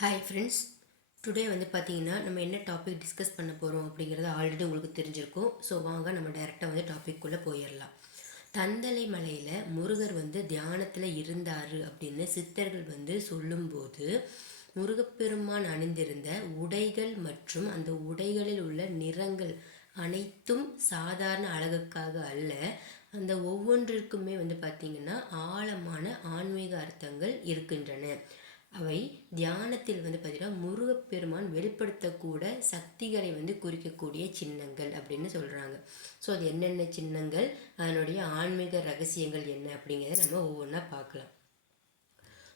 Hi friends today வந்து பார்த்தீங்கன்னா நம்ம என்ன டாபிக் டிஸ்கஸ் பண்ண போகிறோம் அப்படிங்கிறது ஆல்ரெடி உங்களுக்கு தெரிஞ்சிருக்கும். ஸோ வாங்க நம்ம டைரெக்டாக வந்து டாபிக்குள்ளே போயிடலாம் தந்தலை மலையில் முருகர் வந்து தியானத்தில் இருந்தார் அப்படின்னு சித்தர்கள் வந்து சொல்லும்போது முருகப்பெருமான் அணிந்திருந்த உடைகள் மற்றும் அந்த உடைகளில் உள்ள நிறங்கள் அனைத்தும் சாதாரண அழகுக்காக அல்ல. அந்த ஒவ்வொன்றிற்குமே வந்து பார்த்திங்கன்னா ஆழமான ஆன்மீக அர்த்தங்கள் இருக்கின்றன. அவை தியானத்தில் வந்து பார்த்திங்கன்னா முருகப்பெருமான் வெளிப்படுத்தக்கூட சக்திகளை வந்து குறிக்கக்கூடிய சின்னங்கள் அப்படின்னு சொல்கிறாங்க ஸோ அது என்னென்ன சின்னங்கள்? அதனுடைய ஆன்மீக ரகசியங்கள் என்ன அப்படிங்கிறத நம்ம ஒவ்வொன்றா பார்க்கலாம்.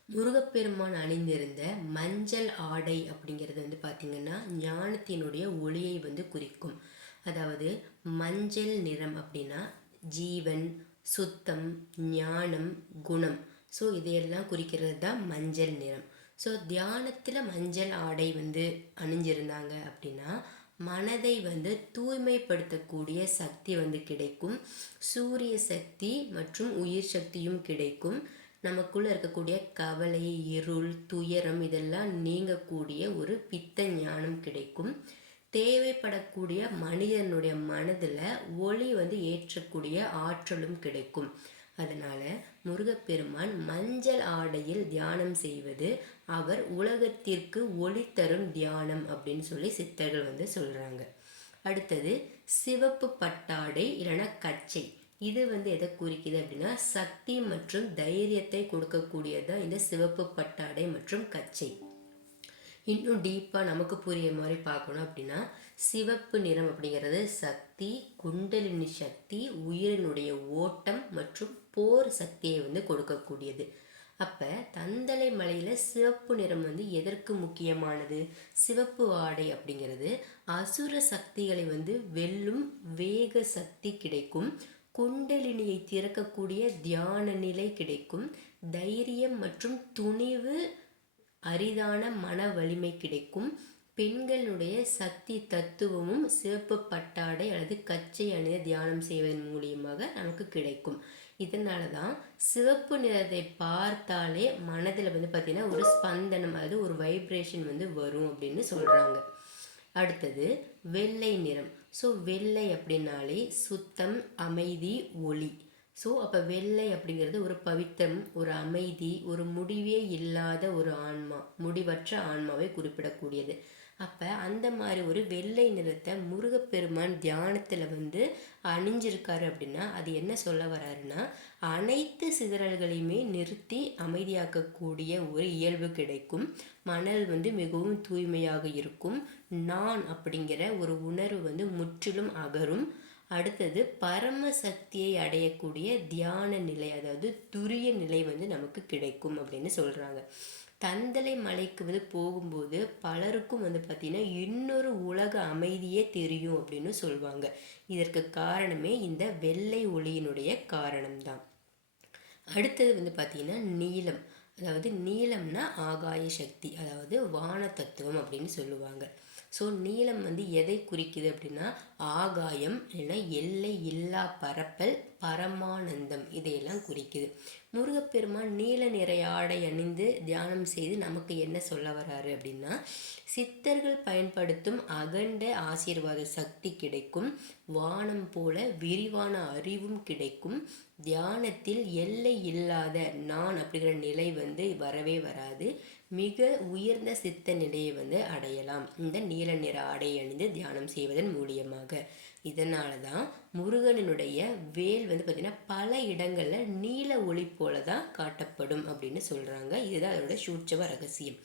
முருகப்பெருமான் அணிந்திருந்த மஞ்சள் ஆடை அப்படிங்கிறது வந்து பார்த்திங்கன்னா ஞானத்தினுடைய ஒளியை வந்து குறிக்கும். அதாவது மஞ்சள் நிறம் அப்படின்னா ஜீவன் சுத்தம் ஞானம் குணம். ஸோ இதையெல்லாம் குறிக்கிறது தான் மஞ்சள் நிறம். ஸோ தியானத்தில் மஞ்சள் ஆடை வந்து அணிஞ்சிருந்தாங்க அப்படின்னா மனதை வந்து தூய்மைப்படுத்தக்கூடிய சக்தி வந்து கிடைக்கும். சூரிய சக்தி மற்றும் உயிர் சக்தியும் கிடைக்கும். நமக்குள்ளே இருக்கக்கூடிய கவலை இருள் துயரம் இதெல்லாம் நீங்கக்கூடிய ஒரு பித்த ஞானம் கிடைக்கும். தேவைப்படக்கூடிய மனிதனுடைய மனதில் ஒளி வந்து ஏற்றக்கூடிய ஆற்றலும் கிடைக்கும். அதனால் முருகப்பெருமான் மஞ்சள் ஆடையில் தியானம் செய்வது அவர் உலகத்திற்கு ஒளி தரும் தியானம் அப்படின்னு சொல்லி சித்தர்கள் வந்து சொல்கிறாங்க அடுத்தது சிவப்பு பட்டாடை இல்லைன்னா கச்சை. இது வந்து எதை குறிக்குது அப்படின்னா சக்தி மற்றும் தைரியத்தை கொடுக்கக்கூடியது இந்த சிவப்பு பட்டாடை மற்றும் கச்சை. இன்னும் டீப்பாக நமக்கு புரிய மாதிரி பார்க்கணும் அப்படின்னா சிவப்பு நிறம் அப்படிங்கிறது சக்தி குண்டலினி சக்தி உயிரினுடைய ஓட்டம் மற்றும் போர் சக்தியை வந்து கொடுக்கக்கூடியது. அப்போ தந்தலை மலையில் சிவப்பு நிறம் வந்து எதற்கு முக்கியமானது? சிவப்பு ஆடை அப்படிங்கிறது அசுர சக்திகளை வந்து வெல்லும் வேக சக்தி கிடைக்கும். குண்டலினியை திறக்கக்கூடிய தியான நிலை கிடைக்கும். தைரியம் மற்றும் துணிவு அரிதான மன வலிமை கிடைக்கும். பெண்களுடைய சக்தி தத்துவமும் சிவப்பு பட்டாடை அல்லது கச்சை அணிய தியானம் செய்வதன் மூலியமாக நமக்கு கிடைக்கும். இதனால தான் சிவப்பு நிறத்தை பார்த்தாலே மனதில் வந்து பார்த்திங்கன்னா ஒரு ஸ்பந்தனம் அதாவது ஒரு வைப்ரேஷன் வந்து வரும் அப்படின்னு சொல்கிறாங்க அடுத்தது வெள்ளை நிறம். ஸோ வெள்ளை அப்படின்னாலே சுத்தம் அமைதி ஒளி. ஸோ அப்போ வெள்ளை அப்படிங்கிறது ஒரு பவித்திரம் ஒரு அமைதி ஒரு முடிவே இல்லாத ஒரு ஆன்மா முடிவற்ற ஆன்மாவை குறிப்பிடக்கூடியது. அப்போ அந்த மாதிரி ஒரு வெள்ளை நிறத்தை முருகப்பெருமான் தியானத்தில் வந்து அணிஞ்சிருக்காரு அப்படின்னா அது என்ன சொல்ல வராருன்னா அனைத்து சிதறல்களையுமே நிறுத்தி அமைதியாக்கக்கூடிய ஒரு இயல்பு கிடைக்கும். மணல் வந்து மிகவும் தூய்மையாக இருக்கும். நான் அப்படிங்கிற ஒரு உணர்வு வந்து முற்றிலும் அகரும். அடுத்தது பரம சக்தியை அடையக்கூடிய தியான நிலை அதாவது துரிய நிலை வந்து நமக்கு கிடைக்கும் அப்படின்னு சொல்கிறாங்க தந்தலை மலைக்கு வந்து போகும்போது பலருக்கும் வந்து பார்த்திங்கன்னா இன்னொரு உலக அமைதியே தெரியும் அப்படின்னு சொல்லுவாங்க இதற்கு காரணமே இந்த வெள்ளை ஒளியினுடைய காரணம்தான். அடுத்தது வந்து பார்த்திங்கன்னா நீளம். அதாவது நீளம்னா ஆகாய சக்தி அதாவது வான தத்துவம் அப்படின்னு சொல்லுவாங்க. ஸோ நீளம் வந்து எதை குறிக்குது அப்படின்னா ஆகாயம் இல்லைன்னா எல்லை இல்லா பரப்பல் பரமானந்தம் இதையெல்லாம் குறிக்குது. முருகப்பெருமான் நீல நிற ஆடை அணிந்து தியானம் செய்து நமக்கு என்ன சொல்ல வராரு அப்படின்னா சித்தர்கள் பயன்படுத்தும் அகண்ட ஆசீர்வாத சக்தி கிடைக்கும் வானம் போல விரிவான அறிவும் கிடைக்கும் தியானத்தில் எல்லை இல்லாத நான் அப்படிங்கிற நிலை வந்து வரவே வராது. மிக உயர்ந்த சித்த நிலையை வந்து அடையலாம். இந்த நீல நிற ஆடை அணிந்து தியானம் செய்வதன் மூலியமாக. இதனால தான் முருகனினுடைய வேல் வந்து பார்த்திங்கன்னா பல இடங்களில் நீல ஒளி போல தான் காட்டப்படும் அப்படின்னு சொல்கிறாங்க இதுதான் அதோட சூட்சவ ரகசியம்.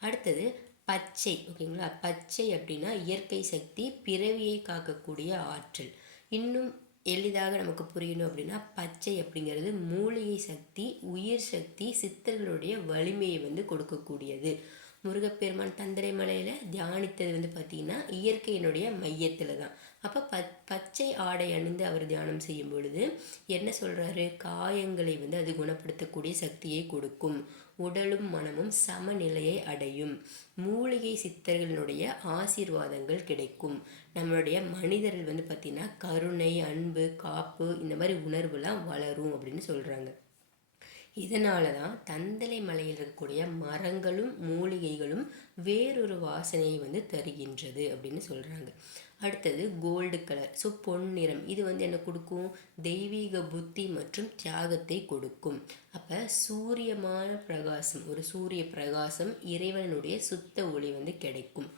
அடுத்தது பச்சை. ஓகேங்களா? பச்சை அப்படின்னா இயற்கை சக்தி பிறவியை காக்கக்கூடிய ஆற்றல். இன்னும் எளிதாக நமக்கு புரியணும் அப்படின்னா பச்சை அப்படிங்கிறது மூலிகை சக்தி உயிர் சக்தி சித்தர்களுடைய வலிமையை வந்து கொடுக்கக்கூடியது. முருகப்பெருமான் தந்திரை மலையில் தியானித்தது வந்து பார்த்திங்கன்னா இயற்கையினுடைய மையத்தில் தான். அப்போ ப பச்சை ஆடை அணிந்து அவர் தியானம் செய்யும் பொழுது என்ன சொல்கிறாரு காயங்களை வந்து அது குணப்படுத்தக்கூடிய சக்தியை கொடுக்கும். உடலும் மனமும் சமநிலையை அடையும். மூலிகை சித்தர்களினுடைய ஆசீர்வாதங்கள் கிடைக்கும். நம்மளுடைய மனிதர்கள் வந்து பார்த்திங்கன்னா கருணை அன்பு காப்பு இந்த மாதிரி உணர்வுலாம் வளரும் அப்படின்னு சொல்கிறாங்க இதனால தான் தந்தலை மலையில் இருக்கக்கூடிய மரங்களும் மூலிகைகளும் வேறொரு வாசனையை வந்து தருகின்றது அப்படின்னு சொல்கிறாங்க அடுத்தது கோல்டு கலர் ஸோ பொன்னிறம் இது வந்து என்ன கொடுக்கும்? தெய்வீக புத்தி மற்றும் தியாகத்தை கொடுக்கும். அப்போ சூரியமான பிரகாசம். ஒரு சூரிய பிரகாசம் இறைவனுடைய சுத்த ஒளி வந்து கிடைக்கும்.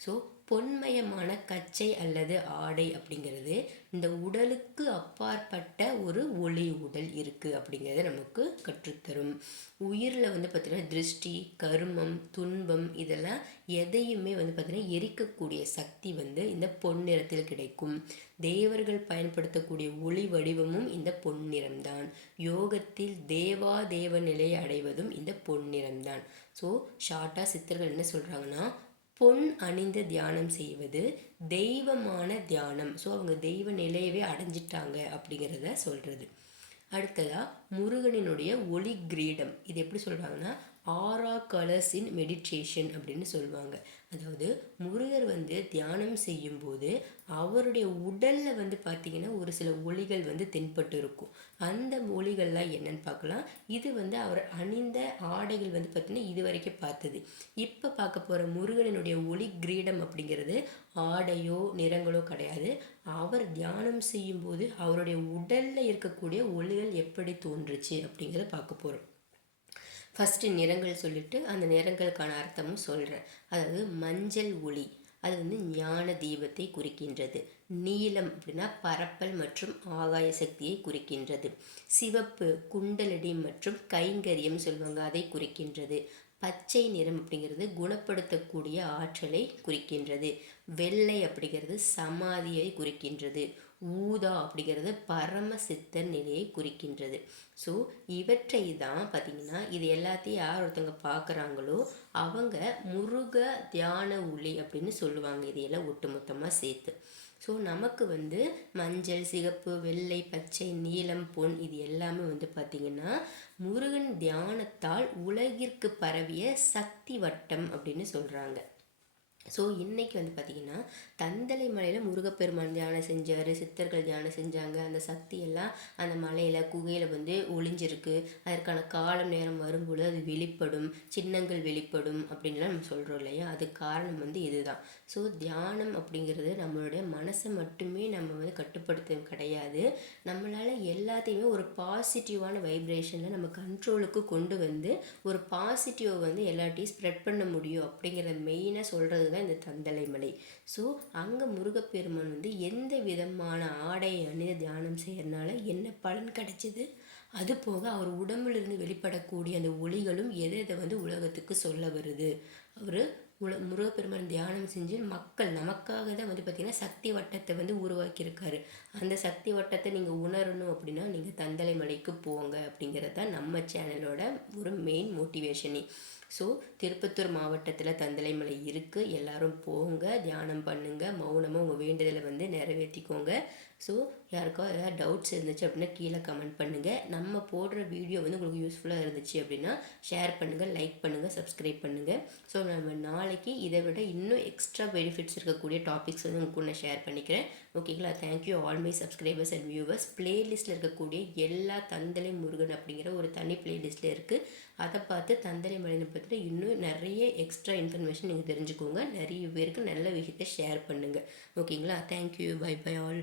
ஸோ பொன்மயமான கச்சை அல்லது ஆடை அப்படிங்கிறது இந்த உடலுக்கு அப்பாற்பட்ட ஒரு ஒளி உடல் இருக்குது அப்படிங்கிறத நமக்கு கற்றுத்தரும். உயிரில் வந்து பார்த்திங்கன்னா திருஷ்டி கருமம் துன்பம் இதெல்லாம் எதையுமே வந்து பார்த்திங்கன்னா எரிக்கக்கூடிய சக்தி வந்து இந்த பொன்னிறத்தில் கிடைக்கும். தேவர்கள் பயன்படுத்தக்கூடிய ஒளி வடிவமும் இந்த பொன்னிறம்தான் யோகத்தில் தேவா தேவ நிலையை அடைவதும் இந்த பொன்னிறம்தான் ஸோ ஷார்ட்டாக சித்தர்கள் என்ன சொல்கிறாங்கன்னா பொன் அணிந்து தியானம் செய்வது தெய்வமான தியானம். ஸோ அவங்க தெய்வ நிலையவே அடைஞ்சிட்டாங்க அப்படிங்கிறத சொல்கிறது அடுத்ததாக முருகனினுடைய ஒளி கிரீடம். இது எப்படி சொல்கிறாங்கன்னா ஆரா கலர்ஸ் இன் மெடிடேஷன் அப்படின்னு சொல்லுவாங்க. அதாவது முருகர் வந்து தியானம் செய்யும்போது அவருடைய உடலில் வந்து பார்த்திங்கன்னா ஒரு சில ஒளிகள் வந்து தென்பட்டு இருக்கும். அந்த ஒளிகள்லாம் என்னன்னு பார்க்கலாம் இது வந்து அவர் அணிந்த ஆடைகள் வந்து பார்த்திங்கன்னா இது வரைக்கும் பார்த்தது. இப்போ பார்க்க போகிற முருகனினுடைய ஒளி கிரீடம் அப்படிங்கிறது ஆடையோ நிறங்களோ கிடையாது. அவர் தியானம் செய்யும்போது அவருடைய உடலில் இருக்கக்கூடிய ஒளிகள் எப்படி தோன்றுச்சு அப்படிங்கிறத பார்க்க போகிறோம் ஃபஸ்ட்டு நிறங்கள் சொல்லிவிட்டு அந்த நிறங்களுக்கான அர்த்தமும் சொல்கிறேன் அதாவது மஞ்சள் ஒளி. அது வந்து ஞான தீபத்தை குறிக்கின்றது. நீலம் அப்படின்னா பரப்பல் மற்றும் ஆகாய சக்தியை குறிக்கின்றது. சிவப்பு குண்டலடி மற்றும் கைங்கரியம் சொல்லுவாங்க அதை குறிக்கின்றது. பச்சை நிறம் அப்படிங்கிறது குணப்படுத்தக்கூடிய ஆற்றலை குறிக்கின்றது. வெள்ளை அப்படிங்கிறது சமாதியை குறிக்கின்றது. ஊதா அப்படிங்கிறது பரம சித்த நிலையை குறிக்கின்றது. ஸோ இவற்றை தான் பார்த்திங்கன்னா இது எல்லாத்தையும் யார் ஒருத்தவங்க பார்க்குறாங்களோ அவங்க முருக தியான ஒளி அப்படின்னு சொல்லுவாங்க. இதையெல்லாம் ஒட்டுமொத்தமாக சேர்த்து. ஸோ நமக்கு வந்து மஞ்சள் சிகப்பு வெள்ளை பச்சை நீலம் பொன் இது எல்லாமே வந்து பார்த்திங்கன்னா முருகன் தியானத்தால் உலகிற்கு பரவிய சக்தி வட்டம் அப்படின்னு சொல்கிறாங்க ஸோ இன்றைக்கி வந்து பார்த்திங்கன்னா தந்தலை மலையில் முருகப்பெருமான் தியானம் செஞ்சார் சித்தர்கள் தியானம் செஞ்சாங்க. அந்த சக்தி எல்லாம் அந்த மலையில் குகையில் வந்து ஒளிஞ்சிருக்கு. அதற்கான காலம் நேரம் வரும்பொழுது அது வெளிப்படும் சின்னங்கள் வெளிப்படும் அப்படின்லாம் நம்ம சொல்கிறோம் இல்லையா? அது காரணம் வந்து இதுதான். ஸோ தியானம் அப்படிங்கிறது நம்மளுடைய மனசை மட்டுமே நம்ம வந்து கட்டுப்படுத்த கிடையாது. நம்மளால் எல்லாத்தையுமே ஒரு பாசிட்டிவான வைப்ரேஷனில் நம்ம கண்ட்ரோலுக்கு கொண்டு வந்து ஒரு பாசிட்டிவை வந்து எல்லாத்தையும் ஸ்ப்ரெட் பண்ண முடியும் அப்படிங்கிறத மெயினாக சொல்கிறது தான் இந்த தந்தலை மலை ஸோ அங்கே முருகப்பெருமான் வந்து எந்த விதமான ஆடையை அணிந்து தியானம் செய்யறதுனால என்ன பலன் கிடைச்சிது? அது போக அவர் உடம்புலேருந்து வெளிப்படக்கூடிய அந்த ஒளிகளும் எதை எதை வந்து உலகத்துக்கு சொல்ல வருது? அவர் உல முருகப்பெருமான் தியானம் செஞ்சு மக்கள் நமக்காக தான் வந்து பார்த்திங்கன்னா சக்தி வட்டத்தை வந்து உருவாக்கியிருக்காரு. அந்த சக்தி வட்டத்தை நீங்கள் உணரணும் அப்படின்னா நீங்கள் தந்தலை மலைக்கு போங்க அப்படிங்கிறது தான் நம்ம சேனலோட ஒரு மெயின் மோட்டிவேஷனே ஸோ திருப்பத்தூர் மாவட்டத்தில் தந்தலைமலை இருக்குது எல்லோரும் போங்க தியானம் பண்ணுங்கள் மௌனமாக உங்கள் வேண்டுதலை வந்து நிறைவேற்றிக்கோங்க ஸோ யாருக்கோ ஏதாவது டவுட்ஸ் இருந்துச்சு அப்படின்னா கீழே கமெண்ட் பண்ணுங்கள் நம்ம போடுற வீடியோ வந்து உங்களுக்கு யூஸ்ஃபுல்லாக இருந்துச்சு அப்படின்னா ஷேர் பண்ணுங்கள் லைக் பண்ணுங்கள் சப்ஸ்கிரைப் பண்ணுங்கள் ஸோ நம்ம நாளைக்கு இதை விட இன்னும் எக்ஸ்ட்ரா பெனிஃபிட்ஸ் இருக்கக்கூடிய டாபிக்ஸ் வந்து உங்களுக்கு நான் ஷேர் பண்ணிக்கிறேன். ஓகேங்களா thank you all my subscribers and viewers பிளேலிஸ்ட்டில் இருக்கக்கூடிய எல்லா தந்தலை முருகன் அப்படிங்கிற ஒரு தனி பிளேலிஸ்ட்டில் இருக்குது அதை பார்த்து தந்தலை மலையை பற்றி இன்னும் நிறைய எக்ஸ்ட்ரா இன்ஃபர்மேஷன் நீங்கள் தெரிஞ்சுக்கோங்க. நிறைய பேருக்கு நல்ல விஷயத்தை ஷேர் பண்ணுங்கள் ஓகேங்களா தேங்க்யூ பை பை ஆல்